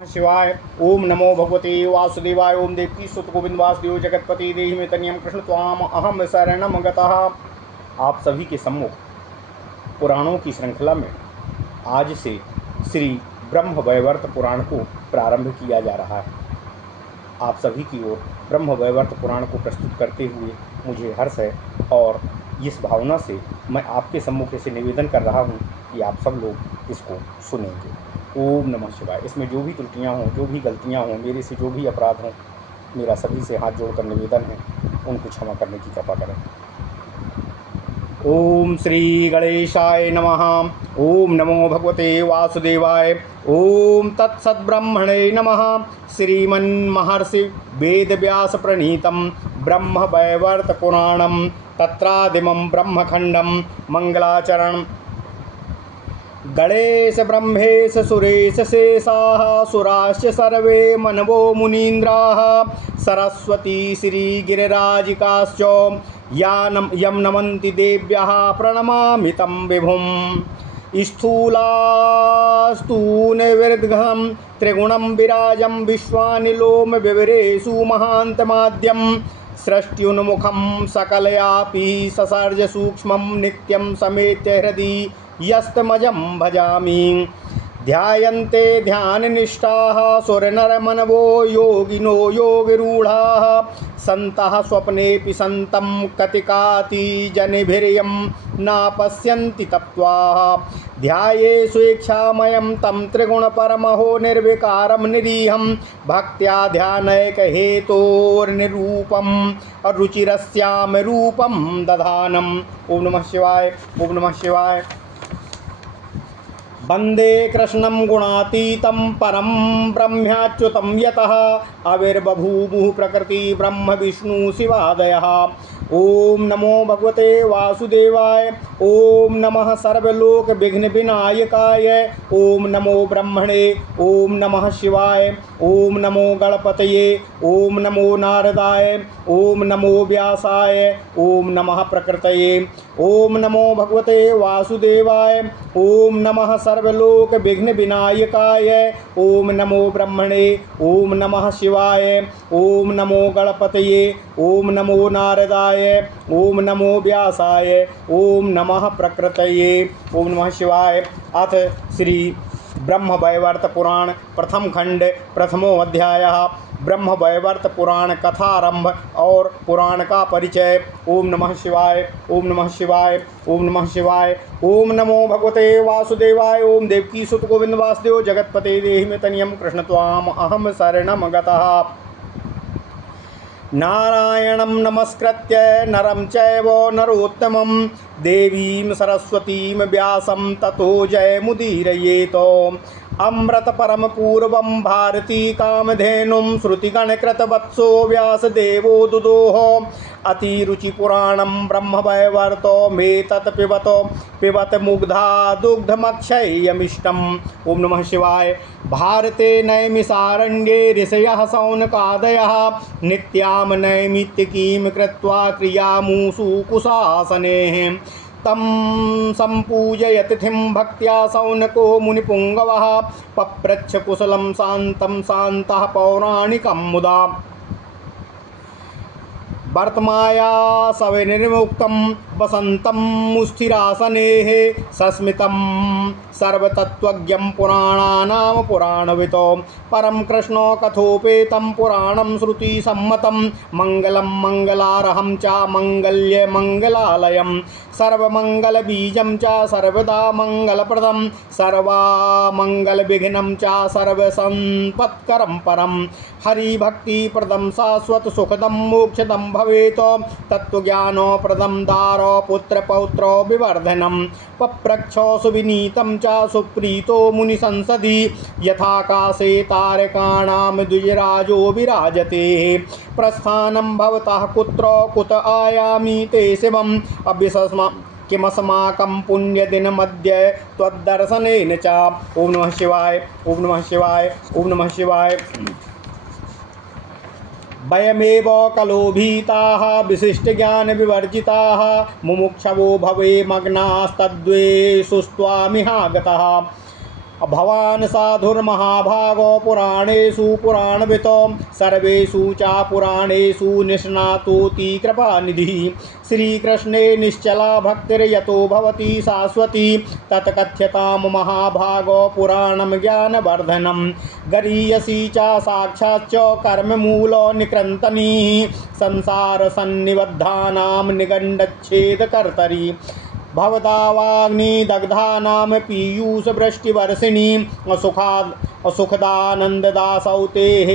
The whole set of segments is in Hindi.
शिवाय। ओम नमो भगवते वासुदेवाय। ओम देवकी सुत गोविंद वासुदेव जगतपति देहि में तनियम कृष्ण त्वाम अहम शरणम गतः। आप सभी के सम्मुख पुराणों की श्रृंखला में आज से श्री ब्रह्म वैवर्त पुराण को प्रारंभ किया जा रहा है। आप सभी की ओर ब्रह्म वैवर्त पुराण को प्रस्तुत करते हुए मुझे हर्ष है और इस भावना से मैं आपके सम्मुख से निवेदन कर रहा हूँ कि आप सब लोग इसको सुनेंगे। ओम नमः शिवाय। इसमें जो भी त्रुटियाँ हों, जो भी गलतियाँ हों, मेरे से जो भी अपराध हों, मेरा सभी से हाथ जोड़कर निवेदन है उनको क्षमा करने की कृपा करें। ओम श्री गणेशाय नमः। ओम नमो भगवते वासुदेवाय। ओम तत्सद्ब्रह्मणे नमः। श्रीमन्महर्षि वेदव्यास प्रणीतं ब्रह्म वैवर्त पुराणं तत्रादिमं ब्रह्मखण्डं मंगलाचरण। गणेश ब्रह्मेश सुरेश शेषाः सुराश्च सर्वे मनवो मुनीन्द्राः सरस्वती श्रीगिरिराजिकाश्च यं नमन्ति देव्यः प्रणमामि तं विभुम्। स्थूलास्तूनविर्घं त्रिगुणं विराजं विश्वानिलोम विवरेषु महान्तमाद्यं सृष्ट्युन्मुखं सकलयापि ससर्ज सूक्ष्मं नित्यं समेत्य हृदि यस्तमजं भजामि। ध्यायन्ते ध्याननिष्ठाः सुरनरमनवो योगिनो योगिरूढाः सन्तः स्वप्नेऽपि सन्तं कतिकातिजनिभिर्यं नापश्यन्ति तप्त्वाः। ध्याये स्वेच्छामयं तं त्रिगुणपरमहो निर्विकारं निरीहं भक्त्या ध्यानैकहेतोर्निरूपं रुचिरस्यां रूपं दधानम्। ओम नमः शिवाय। ओम नमः शिवाय। वंदे कृष्णं गुणातीतं परं ब्रह्म्याच्युतं यतः आविर्बभूवुः प्रकृति ब्रह्म विष्णु शिवादयः। ओम नमो भगवते वासुदेवाय। ओम नमः सर्वलोक विघ्न विनायकाय। ओम नमो ब्रह्मणे। ओम नमः शिवाय। ओम नमो गणपतये। ओम नमो नारदाय। ओम नमो व्यासाय। ओम नमः प्रकृतये। ओम नमो भगवते वासुदेवाय। ओम नमः सर्वलोक विघ्न विनायकाय। ओम नमो ब्रह्मणे। ओम नमः शिवाय। ओम नमो गणपतये। ओम नमो नारदाय। ओम नमो व्यासाय। ओम नमः प्रकृतये। ओम नमः शिवाय। अथ श्री ब्रह्म वैवर्त पुराण प्रथम खंड प्रथमो अध्याय ब्रह्म वैवर्त पुराण कथारंभ और पुराण का परिचय। ओम नमः शिवाय। ओम नमः शिवाय। ओम नमः शिवाय। ओम नमो भगवते वासुदेवाय। ओम देवकी सुत गोविंद वासुदेव जगतपते देहि में तनियम कृष्ण त्वाम अहम शरणम गतः। नारायणं नमस्कृत्य नरं चैव नरोत्तमं देवीं सरस्वतीं व्यासं ततो जयमुदीरयेत्। अमृत परम पूर्वं भारती कामधेनुं श्रुतिगणकृतवत्सो व्यासदेवो दुदोः अतिरुचि पुराणं ब्रह्म वैवर्तो मे तत् पिबत मुग्धा दुग्धमक्षयमिष्टम्। ओम नमः शिवाय। भारते नैमिषारण्ये ऋषयः शौनकादयः नित्यां नैमित्तिकीं कृत्वा क्रियामुषु कुशासनेः तं सम्पूजयतिथिं भक्त्या शौनको मुनिपुङ्गवः पप्रच्छ कुशलं शान्तं शान्तः पौराणिकं मुदा। वर्तमाया सविनिर्मुक्तं वसन्तं मुस्थिरासनेः सस्मितं सर्वतत्त्वज्ञं पुराणानां पुराणवितो परं कृष्णो कथोपेतं पुराणं श्रुतिसम्मतं मङ्गलं मङ्गलार्हं च मङ्गल्यमङ्गलालयं सर्वमङ्गलबीजं च सर्वदा मङ्गलप्रदं सर्वामङ्गलविघ्नं च सर्वसम्पत्करं परं हरिभक्तिप्रदं शाश्वतसुखदं मोक्षदं भवेत् तत्त्वज्ञानो प्रदं दारो पुत्रपौत्रो विवर्धनं पप्रक्षो सुविनीतं च सुप्रीतो मुनिसंसदि यथाकाशे तारकाणां द्विजराजो विराजते। प्रस्थानं भवतः कुत्र कुत आयामि ते शिवम् अभ्यसस्म किमस्माकं पुण्यदिनमद्य त्वद्दर्शनेन च। ओम नमः शिवाय। ओम नमः शिवाय। ओम नमः शिवाय। वयमेव कलो भीताः विशिष्टज्ञानविवर्जिताः मुमुक्षवो भवे मग्नास्तद्द्वेषुस्त्वामिहागताः भवान् साधुर्महाभागो पुराणेषु पुराणवितो सर्वेषु च पुराणेषु निष्णातोऽति कृपानिधिः। श्रीकृष्णे निश्चला भक्तिर्यतो भवति शाश्वती तत्कथ्यतां महाभागो पुराणं ज्ञानवर्धनं। गरीयसी च साक्षाच्च कर्ममूलो निकृन्तनीः संसारसन्निबद्धानां निगण्डच्छेदकर्तरी। भवदावाग्निदग्धानां पीयूषवृष्टिवर्षिणी सुखदानन्ददासौतेः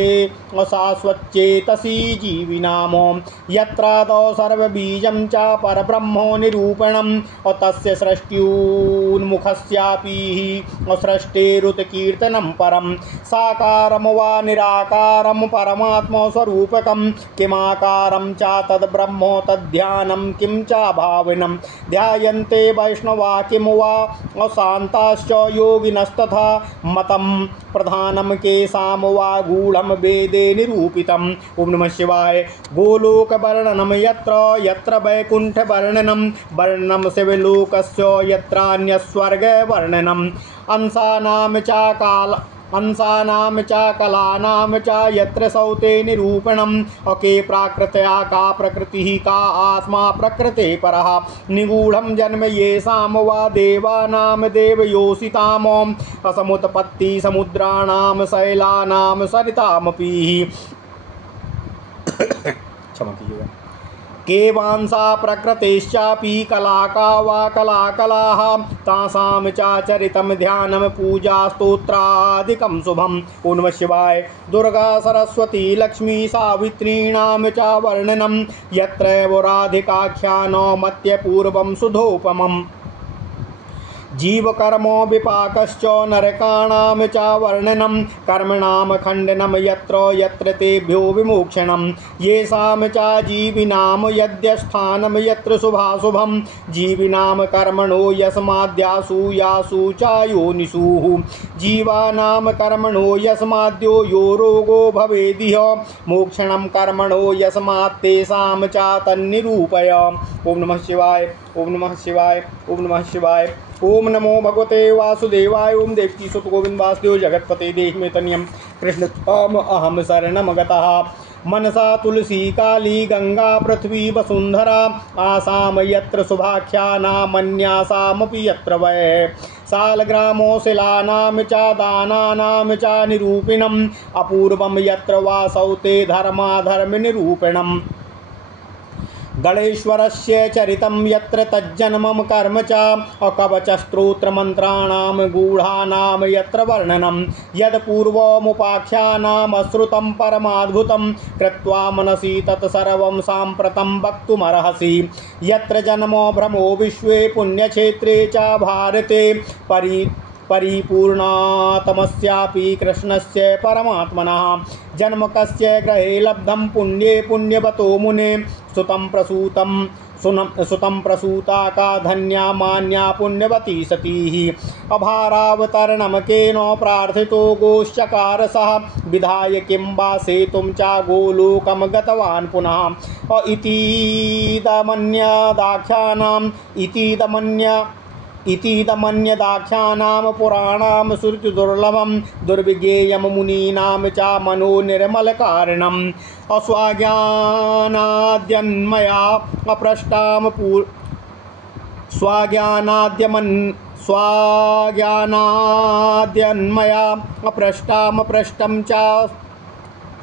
शाश्वच्चेतसी जीविनाम। यत्रादौ सर्वबीजं च परब्रह्मो निरूपणं तस्य सृष्ट्युन्मुखस्यापि सृष्टेरुत्कीर्तनं परं। साकारं वा निराकारं परमात्मस्वरूपकं किमाकारं च तद्ब्रह्म तद्ध्यानं किं च भाविनं। ध्यायन्ते वैष्णवा किं वा शान्ताश्च योगिनस्तथा मतं प्रधानं केषां वा गूढं वेदे निरूपितम्। ओम नमः शिवाय। गोलोकवर्णनं यत्र यत्र वैकुण्ठवर्णनं वर्णनं शिवलोकस्य यत्रान्यस्वर्गवर्णनम्। अंशानां च कलानां च यत्र सौते निरूपणम्। अके प्राकृत्या का प्रकृतिः का आत्मा प्रकृते परः। निगूढं जन्म येषां वा देवानां देवयोषिताम्। असमुत्पत्ति समुद्राणां शैलानां सरितामपि। क्षमा कीजिएगा। केवांसा प्रकृतेश्चापि कलाका वा कलाकलाः तासां च चरितं ध्यानं पूजा स्तोत्रादिकं शुभम्। ओम नमः शिवाय। दुर्गा सरस्वती लक्ष्मी सावित्रीणां च वर्णनं यत्रैव राधिकाख्यानो मत्यपूर्वं सुधोपमम्। जीवकर्मो विपाकश्च नरकाणां च वर्णनं कर्मणां खण्डनं यत्र यत्र तेभ्यो विमोक्षणं। येषां च जीविनां यद्यस्थानं यत्र शुभाशुभं जीविनां कर्मणो यस्माद्यासु यासु च योनिषु। जीवानां कर्मणो यस्माद्यो यो रोगो भवेदिह मोक्षणं कर्मणो यस्मात् तेषां च तन्निरूपय। ओम नमः शिवाय। ओम नमः शिवाय। ओम नमः शिवाय। ओम नमो भगवते वासुदेवाय। ओम देवकी सुत गोविंद वासुदेव जगतपते देहि मे तनियम कृष्ण त्वाम अहम शरणम गतः। मनसा तुलसी काली गंगा पृथ्वी वसुंधरा आसाम यत्र शुभाख्यानामन्यासामपि यत्र वै। सालग्रामो शिलानां च दानानां च निरूपिणम् अपूर्वं यत्र वासौते धर्माधर्मनिरूपिणम्। गणेश्वरस्य चरितं यत्र तज्जन्मं कर्म च अकवचस्त्रोत्रमन्त्राणां गूढानां यत्र वर्णनं। यत्पूर्वमुपाख्यानामश्रुतं परमाद्भुतं कृत्वा मनसि तत्सर्वं साम्प्रतं वक्तुमर्हसि। यत्र जन्मो भ्रमो विश्वे पुण्यक्षेत्रे च भारते परिपूर्णातमस्यापि कृष्णस्य परमात्मनः। जन्म कस्य ग्रहे लब्धं पुण्ये पुण्यवतो मुने सुतं प्रसूता का धन्या मान्या पुण्यवती सतीः। अभारावतरणं केन प्रार्थितो गोश्चकार सः विधाय किं वा सेतुं च गोलोकं गतवान् पुनः। इतीदमन्यदाख्यानां पुराणां श्रुतिदुर्लभं दुर्विज्ञेयं मुनीनां च मनो निर्मलकारणम्। अस्वाज्ञानाद्यन्मया अपृष्टां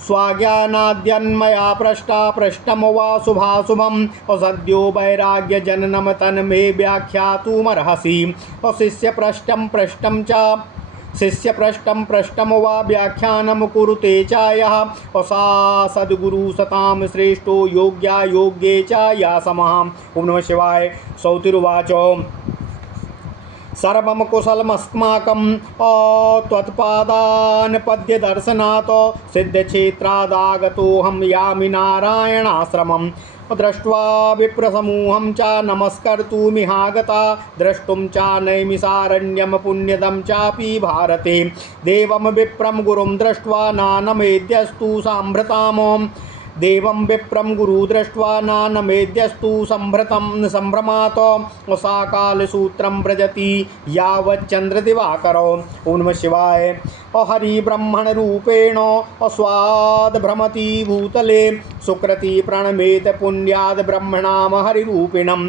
स्वाज्ञानाद्यन्मया पृष्टं वा शुभाशुभं सद्यो वैराग्यजननं तन्मे व्याख्यातुमर्हसि। शिष्यपृष्टं वा व्याख्यानं कुरुते च यः सा सद्गुरुसतां श्रेष्ठो योग्या योग्ये च या समः। ओम नमः शिवाय। सौतिरुवाच सर्वं कुशलमस्माकं त्वत्पादान् पद्यदर्शनात् सिद्धक्षेत्रादागतोऽहं यामि नारायणाश्रमं। दृष्ट्वा विप्रसमूहं च नमस्कर्तुमिहागता द्रष्टुं च नैमिषारण्यं पुण्यदं चापि भारते। देवं विप्रं गुरुं दृष्ट्वा नानमेद्यस्तु साम्भृताम् देवं विप्रं गुरु दृष्ट्वा नानमेद्यस्तु संभ्रतं संभ्रमात् साकालसूत्रं व्रजति यावच्चन्द्रदिवाकरो। ओम नमः शिवाय। हरि ब्रह्मण रूपेण स्वाद भ्रमति भूतले सुकृति प्रणमेत पुण्याद ब्रह्मणाम हरिरूपिणं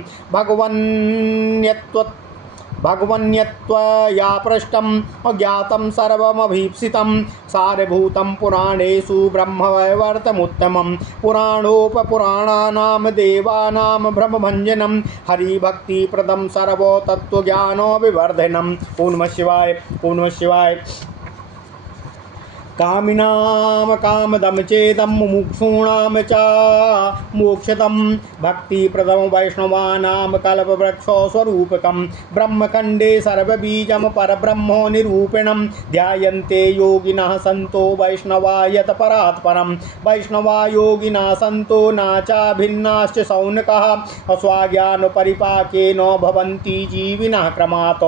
भगवन्यत्वया पृष्टं अज्ञातं सर्वमभीप्सितं सारभूतं पुराणेषु ब्रह्मवैवर्तमुत्तमं पुराणोपपुराणानां देवानां भ्रमभञ्जनं हरिभक्तिप्रदं सर्वो तत्त्वज्ञानो विवर्धनम्। ओम नमः शिवाय। ओम नमः शिवाय। कामिनां कामदं चेदं मुमुक्षूणां च मोक्षदं भक्तिप्रदं वैष्णवानां कल्पवृक्षो स्वरूपकं ब्रह्मखण्डे सर्वबीजं परब्रह्मो निरूपिणं ध्यायन्ते योगिनः सन्तो वैष्णवा यत् परात् परं वैष्णवा योगिनः सन्तो नाचाभिन्नाश्च शौनकः स्वाज्ञानपरिपाकेन भवन्ति जीविनः क्रमात्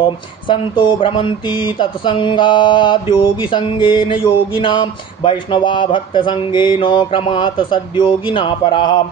सन्तो भ्रमन्ति तत्सङ्गाद्योगिसङ्गेन योगिना वैष्णवा भक्तसंगेन क्रमात् सद्योगिना पराः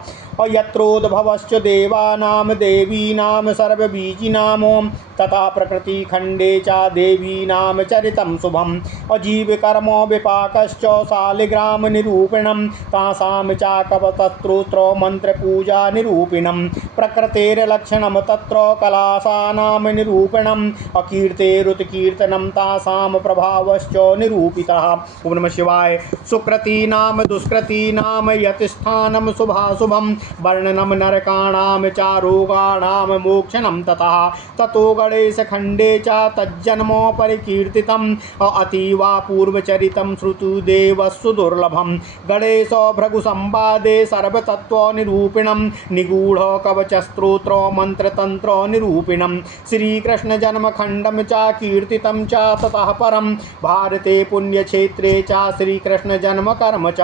यत्रोद्भवश्च देवानां देवीनां सर्वबीजिनां तथा प्रकृतिखण्डे च देवीनां चरितं शुभम् अजीवकर्म विपाकश्च शालिग्राम निरूपिणं तासां च कवतस्त्रोत्र मन्त्रपूजा निरूपिणं प्रकृतेर्लक्षणं तत्र कलासानां निरूपणम् अकीर्तेरुत्कीर्तनं तासां प्रभावश्च निरूपितः। ओम नमः शिवाय। सुकृतीनां दुष्कृतीनां यत् स्थानं शुभाशुभं वर्णनं नरकाणां च रोगाणां मोक्षणं ततः ततो गणेशखण्डे च तज्जन्म परिकीर्तितम् अतीवा पूर्वचरितं श्रुतुदेवस्सु दुर्लभं गणेश भृगुसंवादे सर्वतत्त्वनिरूपिणं निगूढ कवचस्त्रोत्र मन्त्रतन्त्र निरूपिणं श्रीकृष्णजन्मखण्डं च कीर्तितं च ततः परं भारते पुण्यक्षेत्रे च श्रीकृष्णजन्मकर्म च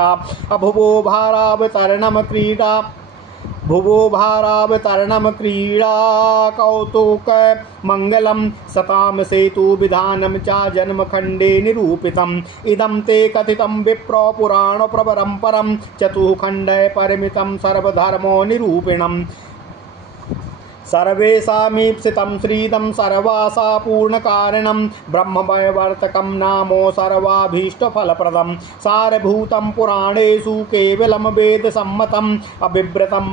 अभुवो भारावतरणं क्रीडा कौतुक मंगलम सताम सेतु विधानम च जन्मखंडे निरूपितम् इदं ते कथितं विप्र पुराण प्रवरं परं चतुःखण्डे परिमितं सर्वधर्मो निरूपिणम् सर्वेषामीप्सितं श्रीदं सर्वासा पूर्णकारणं ब्रह्मवैवर्तकं नामो सर्वाभीष्टफलप्रदं सारभूतं पुराणेषु केवलं वेदसम्मतम् अबिभ्रतं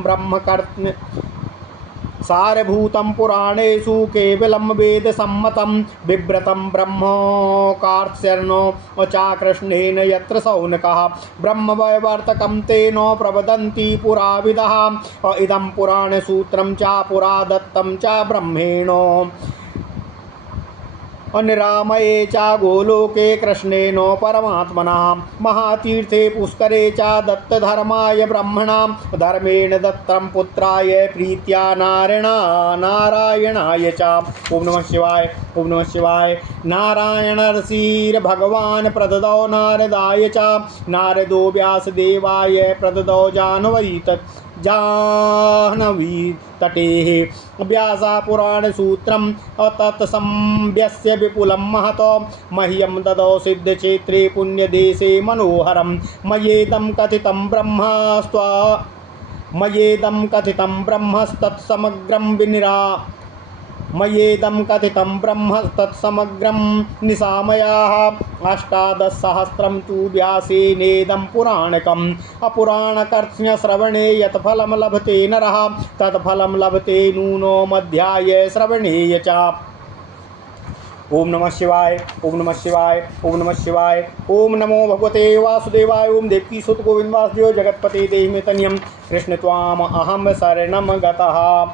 सारभूतं पुराणेषु केवलं वेदसम्मतं बिभ्रतं ब्रह्मोकार्त्स्यर्नो चाकृष्णेन यत्र शौनकः ब्रह्मवैवर्तकं तेन प्रवदन्ति पुराविदः इदं पुराणसूत्रं च पुरा दत्तं च ब्रह्मेण निरामये च गोलोके कृष्णेन परमात्मना महातीर्थे पुष्करे च दत्तधर्माय ब्रह्मणा धर्मेण दत्तं पुत्राय प्रीत्या नारायणाय च। ओम नमः शिवाय। ओम नमः शिवाय। नारायण ऋषिर्भगवान् प्रददौ नारदाय च नारदो व्यासदेवाय प्रददौ जाह्नवी तटेः व्यासा पुराणसूत्रम् तत्संव्यस्य विपुलं महतो मह्यं ददौ सिद्धक्षेत्रे पुण्यदेशे मनोहरं मयेदं कथितं ब्रह्मस्तत्समग्रं मयेदं कथितं ब्रह्म तत्समग्रं निशामयाः अष्टादशसहस्रं तु व्यासेनेदं पुराणकम् अपुराणकर्त्स्यश्रवणे यत् फलं लभते नरः तत्फलं लभते नूनो मध्याय श्रवणेय च। ओम नमः शिवाय। ओम नमः शिवाय। ओम नमः शिवाय। ओम नमो भगवते वासुदेवाय। ओम देवकी सुत गोविंद वासुदेव जगतपते देहि तनियम कृष्ण त्वाम अहम शरणम गतः।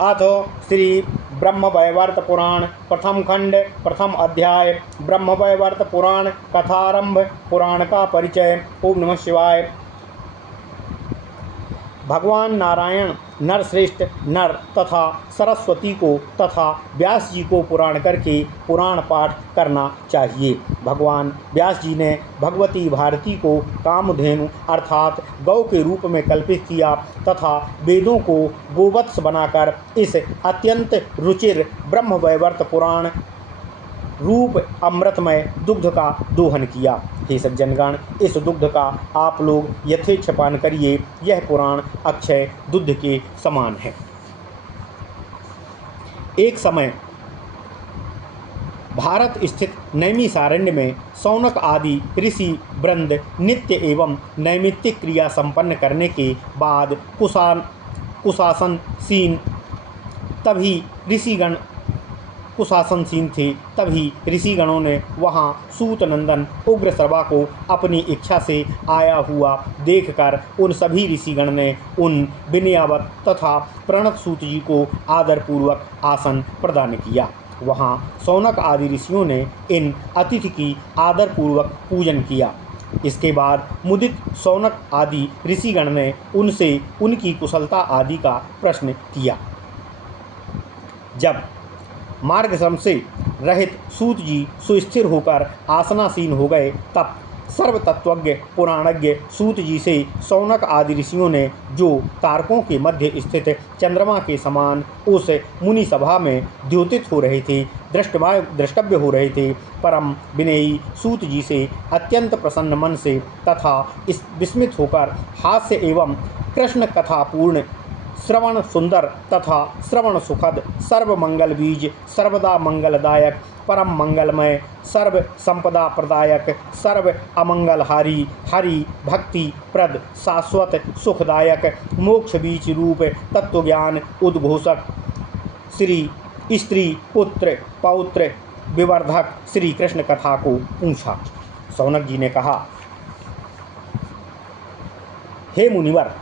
अथ श्री ब्रह्मवैवर्त पुराण प्रथम खंड प्रथम अध्याय ब्रह्मवैवर्त पुराण कथारंभ पुराण का परिचय। ओम नमः शिवाय। भगवान नारायण नरश्रेष्ठ नर तथा सरस्वती को तथा व्यास जी को पुराण करके पुराण पाठ करना चाहिए। भगवान व्यास जी ने भगवती भारती को कामधेनु अर्थात गौ के रूप में कल्पित किया तथा वेदों को गोवत्स बनाकर इस अत्यंत रुचिर ब्रह्मवैवर्त पुराण रूप अमृतमय दुग्ध का दोहन किया। हे सज्जनगण, इस दुग्ध का आप लोग यथेच्छ पान करिए। यह पुराण अक्षय दुग्ध के समान है। एक समय भारत स्थित नैमिषारण्य में शौनक आदि ऋषि वृंद नित्य एवं नैमित्तिक क्रिया संपन्न करने के बाद कुशासनसीन थे। तभी ऋषिगणों ने वहाँ सूत नंदन उग्रश्रवा को अपनी इच्छा से आया हुआ देखकर उन सभी ऋषिगण ने उन विनयावत तथा प्रणत सूत जी को आदरपूर्वक आसन प्रदान किया। वहाँ शौनक आदि ऋषियों ने इन अतिथि की आदरपूर्वक पूजन किया। इसके बाद मुदित शौनक आदि ऋषिगण ने उनसे उनकी कुशलता आदि का प्रश्न किया। जब मार्गश्रम से रहित सूत जी सुस्थिर होकर आसनासीन हो गए, तब सर्वतत्वज्ञ पुराणज्ञ सूत जी से शौनक आदि ऋषियों ने, जो तारकों के मध्य स्थित चंद्रमा के समान उस मुनि सभा में द्योतित हो रहे थे, द्रष्टव्य हो रहे थे, परम विनयी सूत जी से अत्यंत प्रसन्न मन से तथा इस विस्मित होकर हास्य एवं कृष्ण कथापूर्ण श्रवण सुंदर तथा श्रवण सुखद सर्व मंगल बीज सर्वदा मंगलदायक परम मंगलमय सर्व संपदा प्रदायक सर्व अमंगलहारी हरि भक्ति प्रद शाश्वत सुखदायक मोक्ष बीज रूप तत्वज्ञान उद्घोषक श्री स्त्री पुत्र पौत्र विवर्धक श्री कृष्ण कथा को पूछा। शौनक जी ने कहा, हे मुनिवर,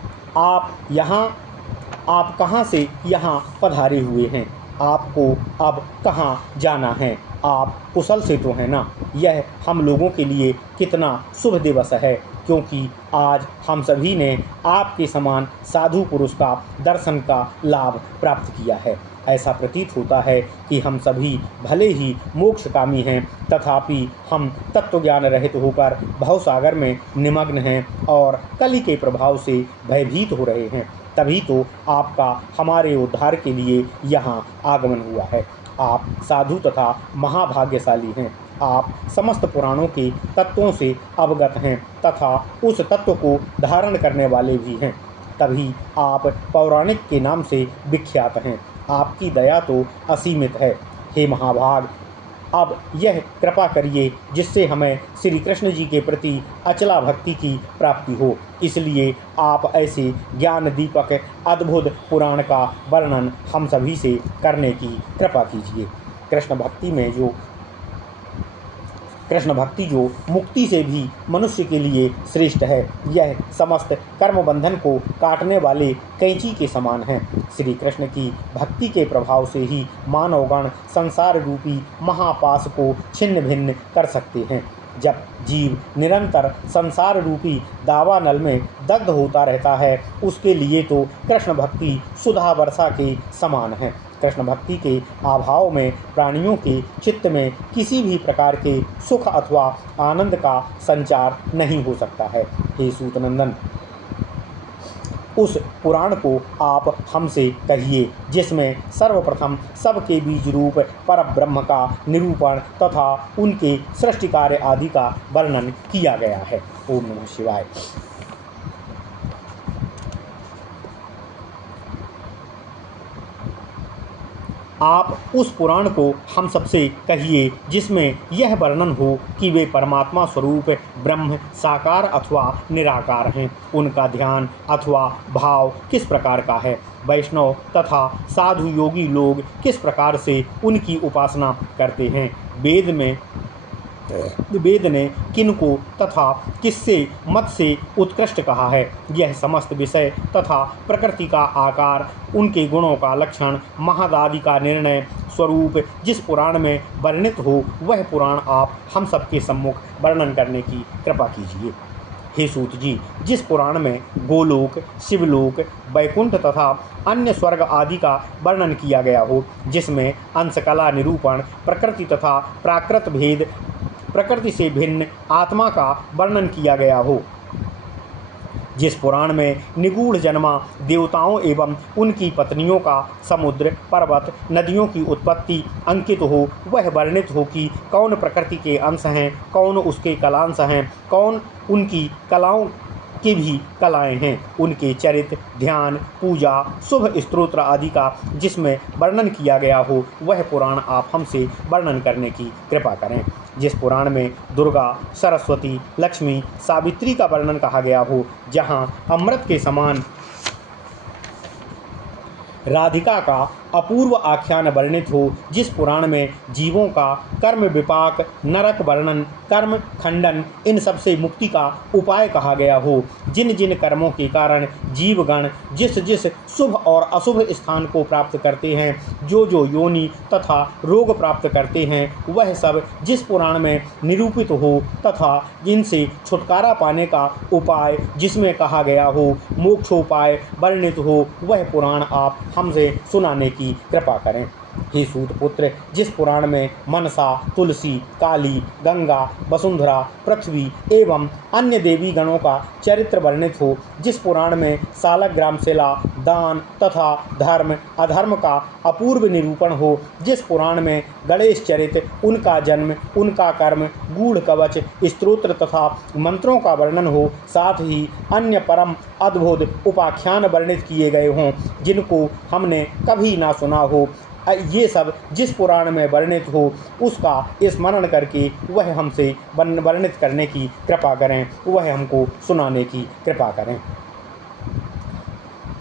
आप कहाँ से यहाँ पधारे हुए हैं? आपको अब कहाँ जाना है? आप कुशल से तो हैं ना? यह हम लोगों के लिए कितना शुभ दिवस है, क्योंकि आज हम सभी ने आपके समान साधु पुरुष का दर्शन का लाभ प्राप्त किया है। ऐसा प्रतीत होता है कि हम सभी भले ही मोक्षकामी हैं, तथापि हम तत्वज्ञान रहित होकर भवसागर में निमग्न हैं और कलि के प्रभाव से भयभीत हो रहे हैं। तभी तो आपका हमारे उद्धार के लिए यहाँ आगमन हुआ है। आप साधु तथा महाभाग्यशाली हैं। आप समस्त पुराणों के तत्वों से अवगत हैं तथा उस तत्व को धारण करने वाले भी हैं। तभी आप पौराणिक के नाम से विख्यात हैं। आपकी दया तो असीमित है। हे महाभाग, अब यह कृपा करिए जिससे हमें श्री कृष्ण जी के प्रति अचला भक्ति की प्राप्ति हो। इसलिए आप ऐसे ज्ञान दीपक अद्भुत पुराण का वर्णन हम सभी से करने की कृपा कीजिए। कृष्ण भक्ति जो मुक्ति से भी मनुष्य के लिए श्रेष्ठ है, यह समस्त कर्म बंधन को काटने वाले कैंची के समान है। श्री कृष्ण की भक्ति के प्रभाव से ही मानवगण संसार रूपी महापाश को छिन्न भिन्न कर सकते हैं। जब जीव निरंतर संसार रूपी दावानल में दग्ध होता रहता है, उसके लिए तो कृष्ण भक्ति सुधा वर्षा के समान है। कृष्ण भक्ति के अभाव में प्राणियों के चित्त में किसी भी प्रकार के सुख अथवा आनंद का संचार नहीं हो सकता है। हे सूतनंदन, उस पुराण को आप हमसे कहिए जिसमें सर्वप्रथम सबके बीज रूप पर ब्रह्म का निरूपण तथा उनके सृष्टि कार्य आदि का वर्णन किया गया है। ओम नमः शिवाय। आप उस पुराण को हम सबसे कहिए जिसमें यह वर्णन हो कि वे परमात्मा स्वरूप ब्रह्म साकार अथवा निराकार हैं। उनका ध्यान अथवा भाव किस प्रकार का है? वैष्णव तथा साधु योगी लोग किस प्रकार से उनकी उपासना करते हैं? वेद ने किनको तथा किससे मत से उत्कृष्ट कहा है? यह समस्त विषय तथा प्रकृति का आकार, उनके गुणों का लक्षण, महदादि का निर्णय स्वरूप जिस पुराण में वर्णित हो, वह पुराण आप हम सबके सम्मुख वर्णन करने की कृपा कीजिए। हे सूत जी, जिस पुराण में गोलोक, शिवलोक, वैकुंठ तथा अन्य स्वर्ग आदि का वर्णन किया गया हो, जिसमें अंशकला निरूपण, प्रकृति तथा प्राकृत भेद, प्रकृति से भिन्न आत्मा का वर्णन किया गया हो, जिस पुराण में निगूढ़ जन्मा देवताओं एवं उनकी पत्नियों का समुद्र, पर्वत, नदियों की उत्पत्ति अंकित हो, वह वर्णित हो कि कौन प्रकृति के अंश हैं, कौन उसके कलांश हैं, कौन उनकी कलाओं की भी कलाएं हैं, उनके चरित्र, ध्यान, पूजा, शुभ स्तोत्र आदि का जिसमें वर्णन किया गया हो, वह पुराण आप हमसे वर्णन करने की कृपा करें। जिस पुराण में दुर्गा, सरस्वती, लक्ष्मी, सावित्री का वर्णन कहा गया हो, जहाँ अमृत के समान राधिका का अपूर्व आख्यान वर्णित हो, जिस पुराण में जीवों का कर्म विपाक, नरक वर्णन, कर्म खंडन, इन सब से मुक्ति का उपाय कहा गया हो, जिन जिन कर्मों के कारण जीवगण जिस जिस शुभ और अशुभ स्थान को प्राप्त करते हैं, जो जो योनि तथा रोग प्राप्त करते हैं, वह सब जिस पुराण में निरूपित हो तथा जिनसे छुटकारा पाने का उपाय जिसमें कहा गया हो, मोक्षोपाय वर्णित हो, वह पुराण आप हमसे सुनाने की कृपा करें। हे सूत पुत्र, जिस पुराण में मनसा, तुलसी, काली, गंगा, वसुंधरा, पृथ्वी एवं अन्य देवी गणों का चरित्र वर्णित हो, जिस पुराण में सालग्राम शिला, दान तथा धर्म अधर्म का अपूर्व निरूपण हो, जिस पुराण में गणेश चरित्र, उनका जन्म, उनका कर्म, गूढ़ कवच, स्तोत्र तथा मंत्रों का वर्णन हो, साथ ही अन्य परम अद्भुत उपाख्यान वर्णित किए गए हों, जिनको हमने कभी ना सुना हो, ये सब जिस पुराण में वर्णित हो, उसका स्मरण करके वह हमसे वर्णित करने की कृपा करें, वह हमको सुनाने की कृपा करें।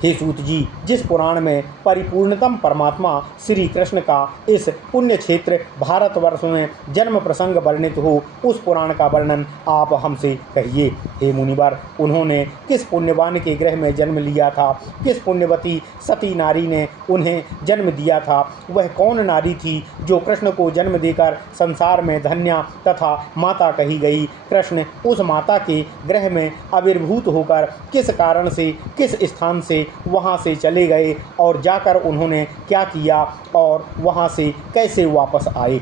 हे सूत जी, जिस पुराण में परिपूर्णतम परमात्मा श्री कृष्ण का इस पुण्य क्षेत्र भारतवर्ष में जन्म प्रसंग वर्णित हो, उस पुराण का वर्णन आप हमसे कहिए। हे मुनिवर, उन्होंने किस पुण्यवान के गृह में जन्म लिया था, किस पुण्यवती सती नारी ने उन्हें जन्म दिया था, वह कौन नारी थी जो कृष्ण को जन्म देकर संसार में धन्या तथा माता कही गई। कृष्ण उस माता के गृह में आविर्भूत होकर किस कारण से, किस स्थान से वहाँ से चले गए और जाकर उन्होंने क्या किया और वहाँ से कैसे वापस आए।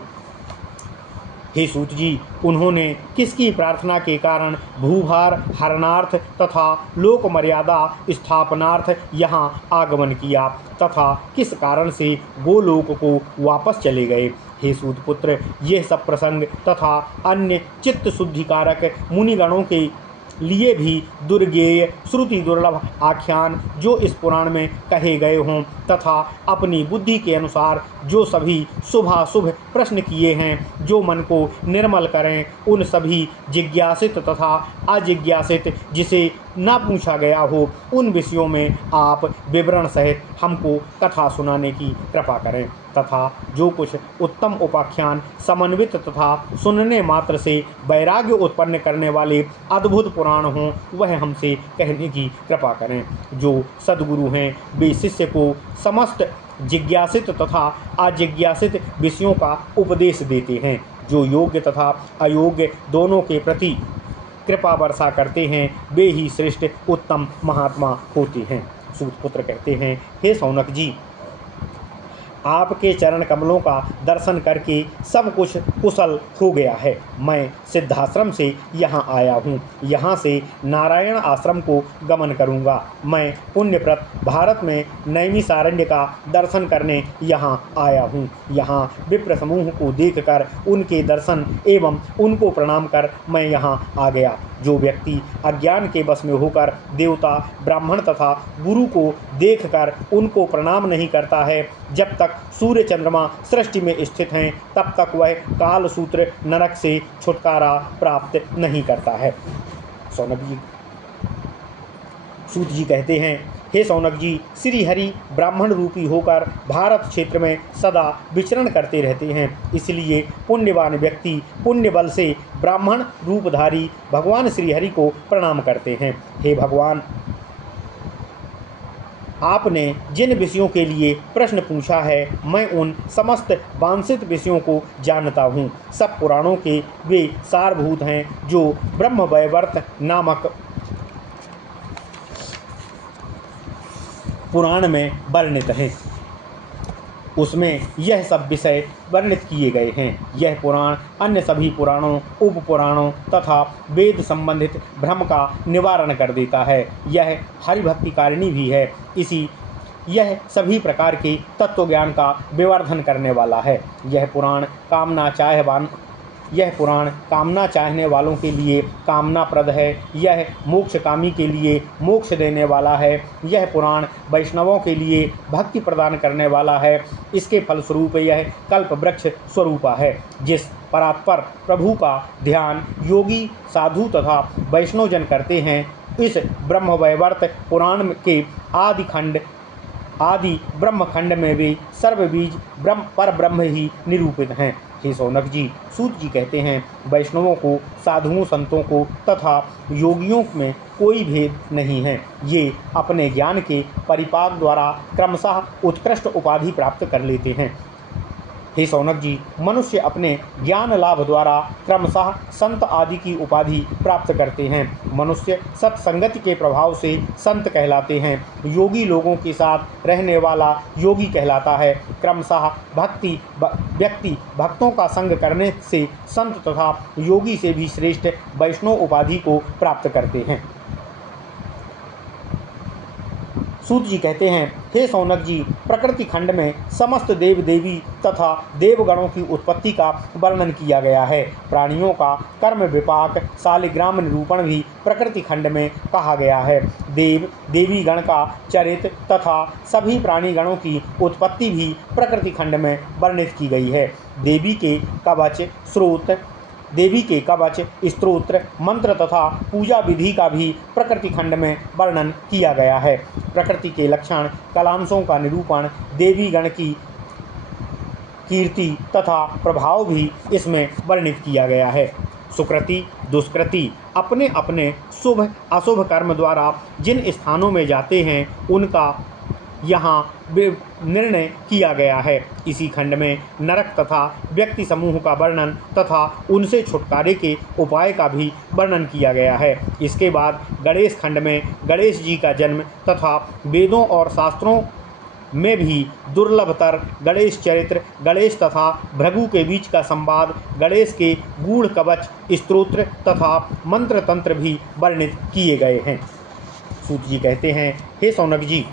हे सूत जी, उन्होंने किसकी प्रार्थना के कारण भूभार हरणार्थ तथा लोक मर्यादा स्थापनार्थ यहाँ आगमन किया तथा किस कारण से गोलोक को वापस चले गए। हे सूत पुत्र, यह सब प्रसंग तथा अन्य चित्त शुद्धिकारक मुनिगणों के लिए भी दुर्गेय श्रुति दुर्लभ आख्यान जो इस पुराण में कहे गए हों तथा अपनी बुद्धि के अनुसार जो सभी शुभाशुभ प्रश्न किए हैं, जो मन को निर्मल करें, उन सभी जिज्ञासित तथा अजिज्ञासित जिसे ना पूछा गया हो, उन विषयों में आप विवरण सहित हमको कथा सुनाने की कृपा करें तथा जो कुछ उत्तम उपाख्यान समन्वित तथा सुनने मात्र से वैराग्य उत्पन्न करने वाले अद्भुत पुराण हों, वह हमसे कहने की कृपा करें। जो सद्गुरु हैं, वे शिष्य को समस्त जिज्ञासित तथा अजिज्ञासित विषयों का उपदेश देते हैं, जो योग्य तथा अयोग्य दोनों के प्रति कृपा वर्षा करते हैं, वे ही श्रेष्ठ उत्तम महात्मा होते हैं। सूतपुत्र कहते हैं, हे शौनक जी, आपके चरण कमलों का दर्शन करके सब कुछ कुशल हो गया है। मैं सिद्धाश्रम से यहाँ आया हूँ, यहाँ से नारायण आश्रम को गमन करूँगा। मैं पुण्यप्रत भारत में नैमिषारण्य का दर्शन करने यहाँ आया हूँ। यहाँ विप्र समूह को देखकर उनके दर्शन एवं उनको प्रणाम कर मैं यहाँ आ गया। जो व्यक्ति अज्ञान के वश में होकर देवता, ब्राह्मण तथा गुरु को देखकर उनको प्रणाम नहीं करता है, जब तक सूर्य चंद्रमा सृष्टि में स्थित हैं, तब तक वह कालसूत्र नरक से छुटकारा प्राप्त नहीं करता है। शौनक जी, सूत जी कहते हैं, हे शौनक जी, श्री हरि ब्राह्मण रूपी होकर भारत क्षेत्र में सदा विचरण करते रहते हैं, इसलिए पुण्यवान व्यक्ति पुण्य बल से ब्राह्मण रूपधारी भगवान श्री हरि को प्रणाम करते हैं। हे भगवान, आपने जिन विषयों के लिए प्रश्न पूछा है, मैं उन समस्त वांछित विषयों को जानता हूँ। सब पुराणों के वे सारभूत हैं जो ब्रह्मवैवर्त नामक पुराण में वर्णित हैं। उसमें यह सब विषय वर्णित किए गए हैं। यह पुराण अन्य सभी पुराणों, उप पुराणों तथा वेद संबंधित भ्रम का निवारण कर देता है। यह हरिभक्तिकारिणी भी है। यह सभी प्रकार के तत्व ज्ञान का विवर्धन करने वाला है। यह पुराण कामना चाहने वालों के लिए कामनाप्रद है। यह मोक्षकामी के लिए मोक्ष देने वाला है। यह पुराण वैष्णवों के लिए भक्ति प्रदान करने वाला है। इसके फलस्वरूप यह कल्प वृक्ष स्वरूपा है। जिस परात्पर प्रभु का ध्यान योगी, साधु तथा वैष्णवजन करते हैं, इस ब्रह्मवैवर्त पुराण के आदि ब्रह्मखंड में भी सर्वबीज पर ब्रह्म ही निरूपित हैं। हे शौनक जी, सूत जी कहते हैं, वैष्णवों को, साधुओं संतों को तथा योगियों में कोई भेद नहीं है। ये अपने ज्ञान के परिपाक द्वारा क्रमशः उत्कृष्ट उपाधि प्राप्त कर लेते हैं। हे शौनक जी, मनुष्य अपने ज्ञान लाभ द्वारा क्रमशः संत आदि की उपाधि प्राप्त करते हैं। मनुष्य सत्संगति के प्रभाव से संत कहलाते हैं। योगी लोगों के साथ रहने वाला योगी कहलाता है। क्रमशः व्यक्ति भक्तों का संग करने से संत तथा योगी से भी श्रेष्ठ वैष्णव उपाधि को प्राप्त करते हैं। सूत जी कहते हैं, हे शौनक जी, प्रकृति खंड में समस्त देव देवी तथा देवगणों की उत्पत्ति का वर्णन किया गया है। प्राणियों का कर्म विपाक शालिग्राम निरूपण भी प्रकृति खंड में कहा गया है। देव देवी गण का चरित्र तथा सभी प्राणी गणों की उत्पत्ति भी प्रकृति खंड में वर्णित की गई है। देवी के कवच स्तोत्र मंत्र तथा पूजा विधि का भी प्रकृति खंड में वर्णन किया गया है। प्रकृति के लक्षण कलांशों का निरूपण, देवी गण की कीर्ति तथा प्रभाव भी इसमें वर्णित किया गया है। सुकृति दुष्कृति अपने अपने शुभ अशुभ कर्म द्वारा जिन स्थानों में जाते हैं, उनका यहाँ निर्णय किया गया है। इसी खंड में नरक तथा व्यक्ति समूह का वर्णन तथा उनसे छुटकारे के उपाय का भी वर्णन किया गया है। इसके बाद गणेश खंड में गणेश जी का जन्म तथा वेदों और शास्त्रों में भी दुर्लभतर गणेश चरित्र, गणेश तथा भृगु के बीच का संवाद, गणेश के गूढ़ कवच स्तोत्र तथा मंत्र तंत्र भी वर्णित किए गए हैं। सूत जी कहते हैं, हे शौनक जी,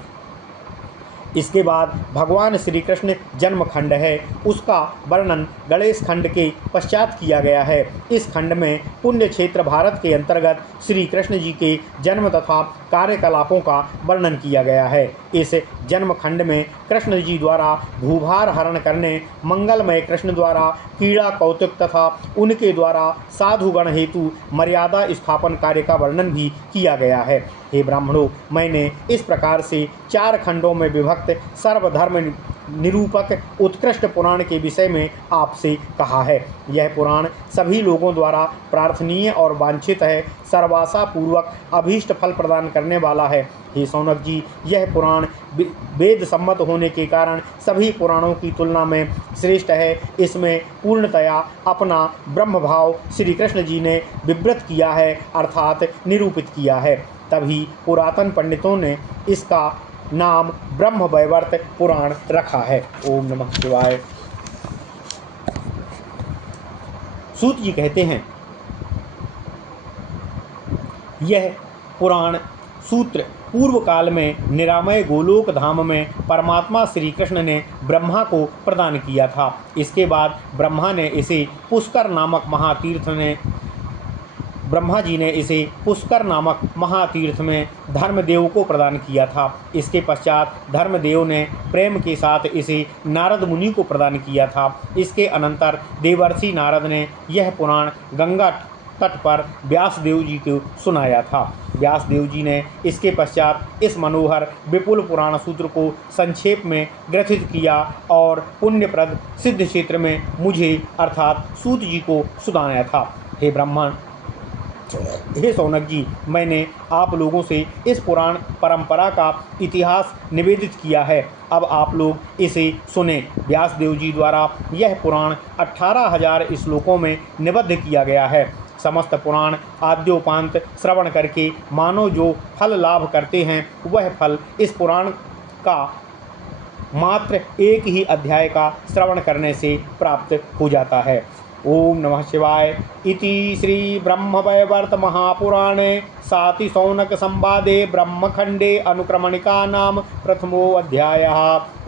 इसके बाद भगवान श्री कृष्ण जन्म खंड है, उसका वर्णन गणेश खंड के पश्चात किया गया है। इस खंड में पुण्य क्षेत्र भारत के अंतर्गत श्री कृष्ण जी के जन्म तथा कार्यकलापों का वर्णन किया गया है। इस जन्म खंड में कृष्ण जी द्वारा भूभार हरण करने, मंगलमय कृष्ण द्वारा कीड़ा कौतुक तथा उनके द्वारा साधुगण हेतु मर्यादा स्थापन कार्य का वर्णन भी किया गया है। हे ब्राह्मणों, मैंने इस प्रकार से 4 खंडों में विभक्त सर्वधर्म निरूपक उत्कृष्ट पुराण के विषय में आपसे कहा है। यह पुराण सभी लोगों द्वारा प्रार्थनीय और वांछित है, सर्वाशा पूर्वक अभीष्ट फल प्रदान करने वाला है। हे शौनक जी, यह पुराण वेद सम्मत होने के कारण सभी पुराणों की तुलना में श्रेष्ठ है। इसमें पूर्णतया अपना ब्रह्म भाव श्री कृष्ण जी ने विवृत किया है, अर्थात निरूपित किया है। तभी पुरातन पंडितों ने इसका नाम ब्रह्मवैवर्त पुराण रखा है। ओम नमः शिवाय। सूत जी कहते हैं, यह पुराण सूत्र पूर्व काल में निरामय गोलोक धाम में परमात्मा श्री कृष्ण ने ब्रह्मा को प्रदान किया था। इसके बाद ब्रह्मा जी ने इसे पुष्कर नामक महातीर्थ में धर्मदेव को प्रदान किया था। इसके पश्चात धर्मदेव ने प्रेम के साथ इसे नारद मुनि को प्रदान किया था। इसके अनंतर देवर्षि नारद ने यह पुराण गंगा तट पर व्यासदेव जी को सुनाया था। व्यासदेव जी ने इसके पश्चात इस मनोहर विपुल पुराण सूत्र को संक्षेप में ग्रथित किया और पुण्यप्रद सिद्ध क्षेत्र में मुझे अर्थात सूत जी को सुनाया था। हे ब्राह्मण, हे शौनक जी, मैंने आप लोगों से इस पुराण परंपरा का इतिहास निवेदित किया है। अब आप लोग इसे सुने। व्यासदेव जी द्वारा यह पुराण 18,000 श्लोकों में निबद्ध किया गया है। समस्त पुराण आद्योपांत श्रवण करके मानव जो फल लाभ करते हैं, वह फल इस पुराण का मात्र एक ही अध्याय का श्रवण करने से प्राप्त हो जाता है। ओम नमः शिवाय। इति श्री ब्रह्मवैवर्त महापुराणे साति शौनक संवादे ब्रह्मखंडे अनुक्रमणिका नाम प्रथमो अध्यायः।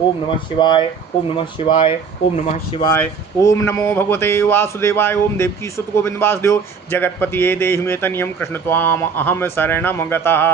ओम नमः शिवाय। ओम नमः शिवाय। ओम नमः शिवाय। ओम नमो भगवते वासुदेवाय। ओम देवकी सुत गोविंद वासुदेव जगतपतिये देहि मे तनियम कृष्ण त्वाम अहम शरणम गतः।